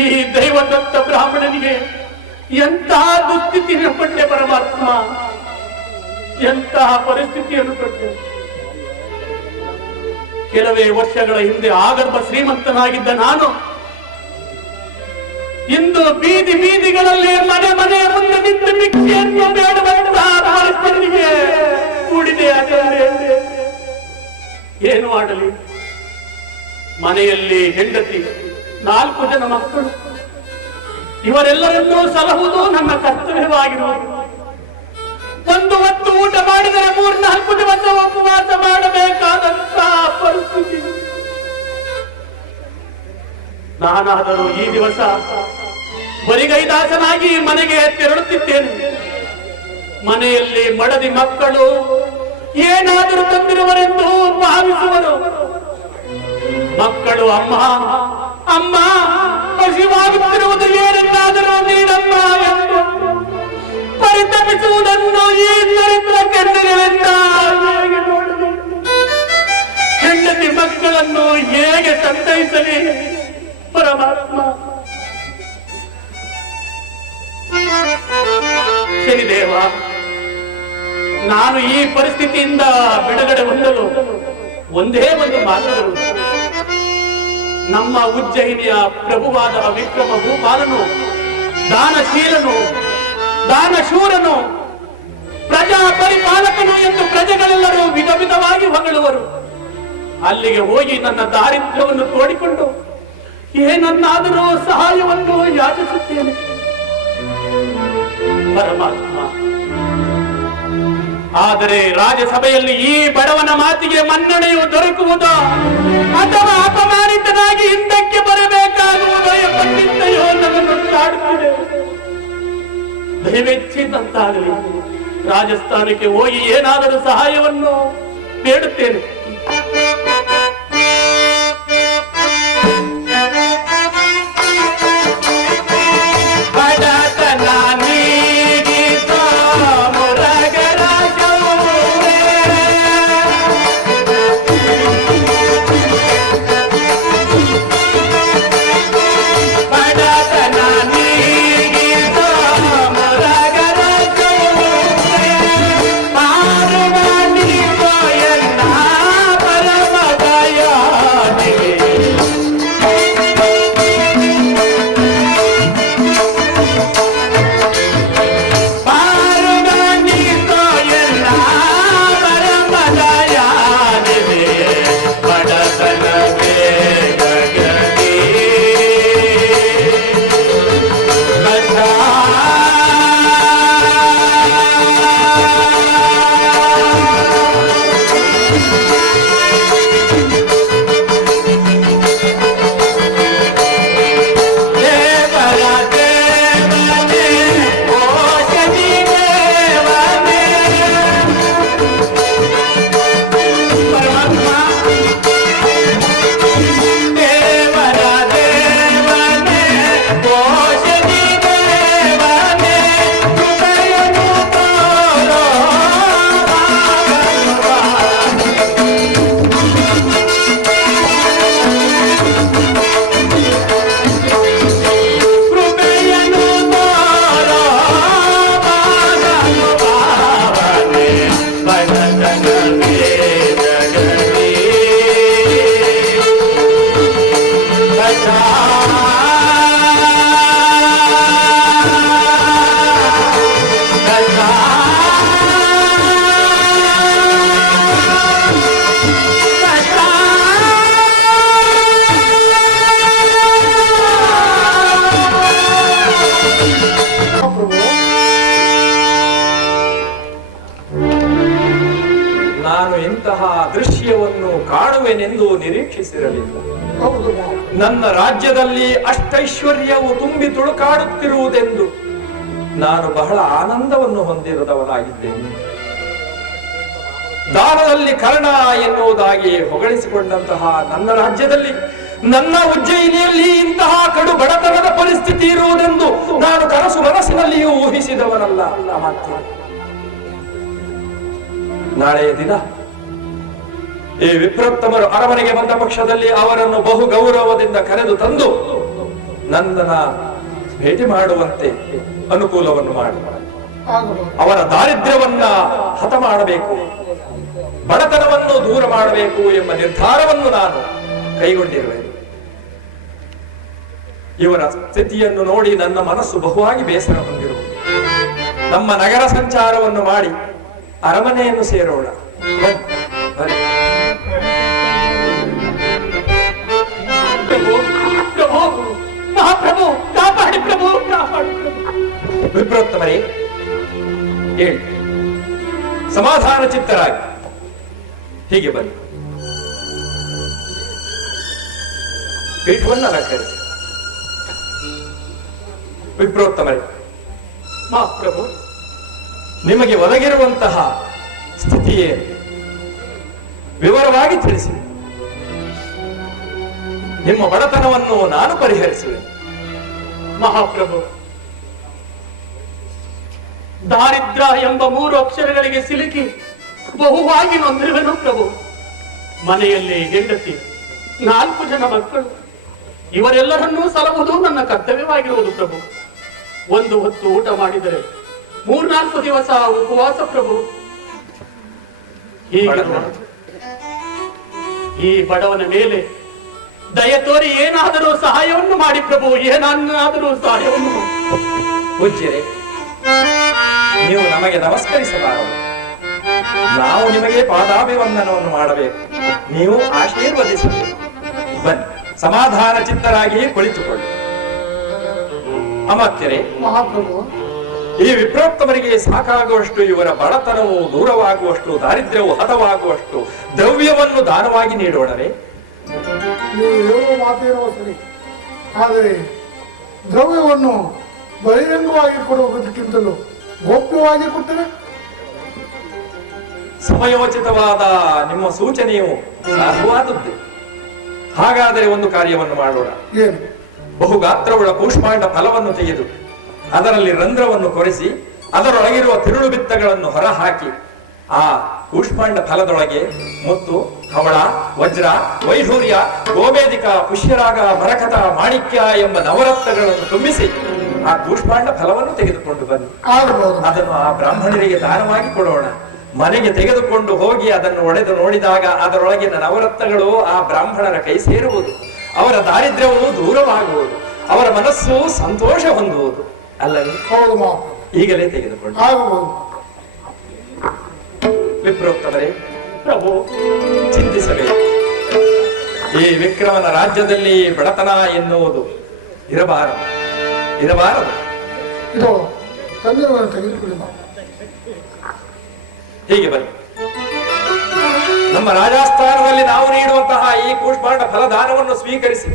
ಈ ದೈವದತ್ತ ಬ್ರಾಹ್ಮಣನಿಗೆ ಎಂತಹ ದುಸ್ಥಿತಿಯನ್ನು ಪಟ್ಟೆ ಪರಮಾತ್ಮ, ಎಂತಹ ಪರಿಸ್ಥಿತಿಯನ್ನು ಪಟ್ಟೆ. ಕೆಲವೇ ವರ್ಷಗಳ ಹಿಂದೆ ಆಗರ್ಭ ಶ್ರೀಮಂತನಾಗಿದ್ದ ನಾನು ಇಂದು ಬೀದಿ ಬೀದಿಗಳಲ್ಲಿ ಮನೆ ಮನೆಯ ಮುಂದೆ ನಿಂತು ಭಿಕ್ಷೆಯನ್ನು ಬೇಡುವಂತಹ ಪರಿಸ್ಥಿತಿಗೆ ಕೂಡಿದೆ. ಏನು ಮಾಡಲಿ? ಮನೆಯಲ್ಲಿ ಹೆಂಡತಿ, 4 ಜನ ಮಕ್ಕಳು, ಇವರೆಲ್ಲರನ್ನೂ ಸಲಹುವುದು ನನ್ನ ಕರ್ತವ್ಯವಾಗಿರುವುದು. ಒಂದು ಹೊತ್ತು ಊಟ ಮಾಡಿದರೆ 3-4 ದಿವಸ ಉಪವಾಸ ಮಾಡಬೇಕಾದಂತಹ ಪರಿಸ್ಥಿತಿ. ನಾನಾದರೂ ಈ ದಿವಸ ಬರಿಗೈದಾಸನಾಗಿ ಮನೆಗೆ ತೆರಳುತ್ತಿದ್ದೇನೆ. ಮನೆಯಲ್ಲಿ ಮಡದಿ ಮಕ್ಕಳು ಏನಾದರೂ ತಂದಿರುವರೆಂದು ಭಾವಿಸುವರು. ಮಕ್ಕಳು ಅಮ್ಮ ಅಮ್ಮ ಹಸಿವಾಗುತ್ತಿರುವುದು ಏನನ್ನಾದರೂ ನೀಡಮ್ಮ ಎಂದು ಪರಿತಪಿಸುವುದನ್ನು ಈ ದರಿದ್ರ ಕಣ್ಣುಗಳಿಂದ ಹೇಗೆ ನೋಡಲು? ಹೆಂಡತಿ ಮಕ್ಕಳನ್ನು ಹೇಗೆ ಸಂತೈಸಲಿ ಪರಮಾತ್ಮ? ಶನಿದೇವ, ನಾನು ಈ ಪರಿಸ್ಥಿತಿಯಿಂದ ಬಿಡುಗಡೆ ಹೊಂದಲು ಒಂದೇ ಒಂದು ಮಾರ್ಗಗಳು. ನಮ್ಮ ಉಜ್ಜಯಿನಿಯ ಪ್ರಭುವಾದ ವಿಕ್ರಮ ಭೂಪಾಲನು ದಾನಶೀಲನು, ದಾನಶೂರನು, ಪ್ರಜಾ ಪರಿಪಾಲಕನು ಎಂದು ಪ್ರಜೆಗಳೆಲ್ಲರೂ ವಿಧ ವಿಧವಾಗಿ ಹೊಗಳುವರು. ಅಲ್ಲಿಗೆ ಹೋಗಿ ನನ್ನ ದಾರಿದ್ರ್ಯವನ್ನು ತೋಡಿಕೊಂಡು ಏನನ್ನಾದರೂ ಸಹಾಯವನ್ನು ಯಾಚಿಸುತ್ತೇನೆ. ಪರಮಾತ್ಮ, ಆದರೆ ರಾಜ್ಯಸಭೆಯಲ್ಲಿ ಈ ಬಡವನ ಮಾತಿಗೆ ಮನ್ನಣೆಯು ದೊರಕುವುದೋ ಅಥವಾ ಅಪಮಾನಿತನಾಗಿ ಹಿಂದಕ್ಕೆ ಬರಬೇಕಾಗುವುದೋ ಎಂಬ ಚಿಂತೆಯೋ ನನ್ನನ್ನು ಕಾಡುತ್ತಿದೆ. ದಯವೆಚ್ಚಿದಂತಾಗಲಿ ರಾಜಸ್ಥಾನಕ್ಕೆ ಹೋಗಿ ಏನಾದರೂ ಸಹಾಯವನ್ನು ಬೇಡುತ್ತೇನೆ. ದೃಶ್ಯವನ್ನು ಕಾಣುವೆನೆಂದು ನಿರೀಕ್ಷಿಸಿರಲಿಲ್ಲ. ನನ್ನ ರಾಜ್ಯದಲ್ಲಿ ಅಷ್ಟೈಶ್ವರ್ಯವು ತುಂಬಿ ತುಳುಕಾಡುತ್ತಿರುವುದೆಂದು ನಾನು ಬಹಳ ಆನಂದವನ್ನು ಹೊಂದಿರದವನಾಗಿದ್ದೇನೆ. ದಾನದಲ್ಲಿ ಕರ್ಣ ಎನ್ನುವುದಾಗಿ ಹೊಗಳಿಸಿಕೊಂಡಂತಹ ನನ್ನ ರಾಜ್ಯದಲ್ಲಿ, ನನ್ನ ಉಜ್ಜಯಿನಿಯಲ್ಲಿ ಇಂತಹ ಕಡು ಬಡತನದ ಪರಿಸ್ಥಿತಿ ಇರುವುದೆಂದು ನಾನು ಕನಸು ಮನಸ್ಸಿನಲ್ಲಿಯೂ ಊಹಿಸಿದವನಲ್ಲ. ನಾಳೆಯ ದಿನ ಈ ವಿಪ್ರೋತ್ತಮರು ಅರಮನೆಗೆ ಬಂದ ಪಕ್ಷದಲ್ಲಿ ಅವರನ್ನು ಬಹು ಗೌರವದಿಂದ ಕರೆದು ತಂದು ನನ್ನನ್ನ ಭೇಟಿ ಮಾಡುವಂತೆ ಅನುಕೂಲವನ್ನು ಮಾಡಿ ಅವರ ದಾರಿದ್ರ್ಯವನ್ನ ಹತ ಮಾಡಬೇಕು, ಬಡತನವನ್ನು ದೂರ ಮಾಡಬೇಕು ಎಂಬ ನಿರ್ಧಾರವನ್ನು ನಾನು ಕೈಗೊಂಡಿರುವೆ. ಇವರ ಸ್ಥಿತಿಯನ್ನು ನೋಡಿ ನನ್ನ ಮನಸ್ಸು ಬಹುವಾಗಿ ಬೇಸರ ಹೊಂದಿರುವುದು. ನಮ್ಮ ನಗರ ಸಂಚಾರವನ್ನು ಮಾಡಿ ಅರಮನೆಯನ್ನು ಸೇರೋಣ. ಮಹಾಪ್ರಭು ಕಾಪಾಡಿ ಪ್ರಭು, ಕಾಪಾಡಿ ಪ್ರಭು. ವಿಪ್ರೋತ್ತಮರೇ, ಹೇಳಿ, ಸಮಾಧಾನ ಚಿತ್ತರಾಗಿ ಹೀಗೆ ಬನ್ನಿ. ಪೀಠವನ್ನು ಅಲಂಕರಿಸಿ. ವಿಪ್ರೋತ್ತಮರೇ, ಮಹಾಪ್ರಭು, ನಿಮಗೆ ಒದಗಿರುವಂತಹ ಸ್ಥಿತಿಯೇ ವಿವರವಾಗಿ ತಿಳಿಸಿ. ನಿಮ್ಮ ಬಡತನವನ್ನು ನಾನು ಪರಿಹರಿಸುವೆ. ಮಹಾಪ್ರಭು, ದಾರಿದ್ರ್ಯ ಎಂಬ 3 ಅಕ್ಷರಗಳಿಗೆ ಸಿಲುಕಿ ಬಹುವಾಗಿ ನೊಂದಿರುವೆನು ಪ್ರಭು. ಮನೆಯಲ್ಲಿ ಹೆಂಡತಿ, 4 ಜನ ಮಕ್ಕಳು, ಇವರೆಲ್ಲರನ್ನೂ ಸಲಹುವುದು ನನ್ನ ಕರ್ತವ್ಯವಾಗಿರುವುದು ಪ್ರಭು. ಒಂದು ಹೊತ್ತು ಊಟ ಮಾಡಿದರೆ 3-4 ದಿವಸ ಉಪವಾಸ ಪ್ರಭು. ಈ ಬಡವನ ಮೇಲೆ ದಯ ತೋರಿ ಏನಾದರೂ ಸಹಾಯವನ್ನು ಮಾಡಿ ಪ್ರಭು, ಏನಾದರೂ ಸಹಾಯವನ್ನು. ಪೂಜ್ಯರೇ, ನೀವು ನಮಗೆ ನಮಸ್ಕರಿಸಬಾರದು, ನಾವು ನಿಮಗೆ ಪಾದಾಭಿವಂದನವನ್ನು ಮಾಡಬೇಕು, ನೀವು ಆಶೀರ್ವದಿಸಬೇಕು. ಬನ್ನಿ, ಸಮಾಧಾನ ಚಿತ್ತರಾಗಿ ಕುಳಿತುಕೊಳ್ಳಿ. ಅಮಾತ್ಯರೇ, ಮಹಾಪ್ರಭು, ಈ ವಿಪ್ರೋಕ್ತವರಿಗೆ ಸಾಕಾಗುವಷ್ಟು ಇವರ ಬಡತನವು ದೂರವಾಗುವಷ್ಟು ದಾರಿದ್ರ್ಯವು ಹತವಾಗುವಷ್ಟು ದ್ರವ್ಯವನ್ನು ದಾನವಾಗಿ ನೀಡೋಣವೇ? ನೀವು ಹೇಳುವ ಮಾತೇನೋ ಸರಿ, ಆದರೆ ದ್ರವ್ಯವನ್ನು ಬಹಿರಂಗವಾಗಿ ಕೊಡುವುದಕ್ಕಿಂತಲೂ ಗೌಪ್ಯವಾಗಿ ಕೊಟ್ಟರೆ ಸಮಯೋಚಿತವಾದ ನಿಮ್ಮ ಸೂಚನೆಯು ಸಾಧುವಾದದ್ದೇ. ಹಾಗಾದರೆ ಒಂದು ಕಾರ್ಯವನ್ನು ಮಾಡೋಣ. ಏನು? ಬಹುಗಾತ್ರವುಳ್ಳ ಕೂಷ್ಮಾಂಡ ಫಲವನ್ನು ತೆಗೆದು ಅದರಲ್ಲಿ ರಂಧ್ರವನ್ನು ಕೊರೆಸಿ ಅದರೊಳಗಿರುವ ತಿರುಳು ಬಿತ್ತಗಳನ್ನು ಹೊರಹಾಕಿ ಆ ಕೂಷ್ಮಾಂಡ ಫಲದೊಳಗೆ ಮುತ್ತು, ಹವಳ, ವಜ್ರ, ವೈಢೂರ್ಯ, ಗೋಮೇಧಿಕ, ಪುಷ್ಯರಾಗ, ಮರಕತ, ಮಾಣಿಕ್ಯ ಎಂಬ ನವರತ್ನಗಳನ್ನು ತುಂಬಿಸಿ ಆ ಕೂಷ್ಮಾಂಡ ಫಲವನ್ನು ತೆಗೆದುಕೊಂಡು ಬನ್ನಿ. ಅದನ್ನು ಆ ಬ್ರಾಹ್ಮಣರಿಗೆ ದಾನವಾಗಿ ಕೊಡೋಣ. ಮನೆಗೆ ತೆಗೆದುಕೊಂಡು ಹೋಗಿ ಅದನ್ನು ಒಡೆದು ನೋಡಿದಾಗ ಅದರೊಳಗಿನ ನವರತ್ನಗಳು ಆ ಬ್ರಾಹ್ಮಣರ ಕೈ ಸೇರುವುದು, ಅವರ ದಾರಿದ್ರ್ಯವು ದೂರವಾಗುವುದು, ಅವರ ಮನಸ್ಸು ಸಂತೋಷ ಹೊಂದುವುದು ಅಲ್ಲವೇ? ಈಗಲೇ ತೆಗೆದುಕೊಂಡು ವಿಪ್ರೋಕ್ತವರೇ, ಪ್ರಭು ಚಿಂತಿಸಬೇಕು. ಈ ವಿಕ್ರಮನ ರಾಜ್ಯದಲ್ಲಿ ಬಡತನ ಎನ್ನುವುದು ಇರಬಾರದು. ಇದು ತಂದಿರುವುದನ್ನು ತೆಗೆದುಕೊಳ್ಳಿ. ಹೀಗೆ ಬನ್ನಿ. ನಮ್ಮ ರಾಜಸ್ಥಾನದಲ್ಲಿ ನಾವು ನೀಡುವಂತಹ ಈ ಕೂಷ್ಮಾಂಡ ಫಲದಾನವನ್ನು ಸ್ವೀಕರಿಸಿ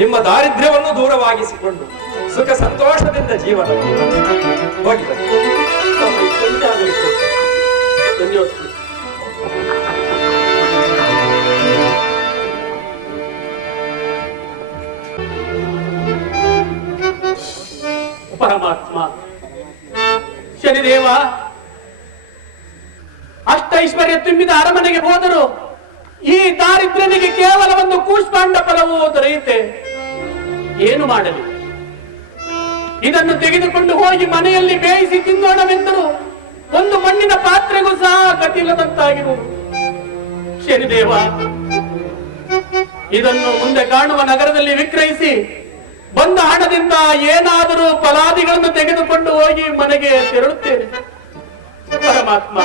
ನಿಮ್ಮ ದಾರಿದ್ರ್ಯವನ್ನು ದೂರವಾಗಿಸಿಕೊಂಡು ಸುಖ ಸಂತೋಷದಿಂದ ಜೀವನ ಹೋಗಿ ಬನ್ನಿ. ಪರಮಾತ್ಮ ಶನಿದೇವ, ಅಷ್ಟೈಶ್ವರ್ಯ ತುಂಬಿದ ಅರಮನೆಗೆ ಹೋದರು ಈ ದಾರಿದ್ರ್ಯನಿಗೆ ಕೇವಲ ಒಂದು ಕೂಷ್ಮಾಂಡ ಫಲವು ದೊರೆಯುತ್ತೆ. ಏನು ಮಾಡಲಿ? ಇದನ್ನು ತೆಗೆದುಕೊಂಡು ಹೋಗಿ ಮನೆಯಲ್ಲಿ ಬೇಯಿಸಿ ತಿನ್ನೋಣವೆಂದರು ಒಂದು ಮಣ್ಣಿನ ಪಾತ್ರೆಗೂ ಸಹ ಗತಿಯಿಲ್ಲದಂತಾಗಿರುವುದು. ಶನಿದೇವ, ಇದನ್ನು ಮುಂದೆ ಕಾಣುವ ನಗರದಲ್ಲಿ ವಿಕ್ರಯಿಸಿ ಬಂದ ಹಣದಿಂದ ಏನಾದರೂ ಫಲಾದಿಗಳನ್ನು ತೆಗೆದುಕೊಂಡು ಹೋಗಿ ಮನೆಗೆ ತೆರಳುತ್ತೇನೆ. ಪರಮಾತ್ಮ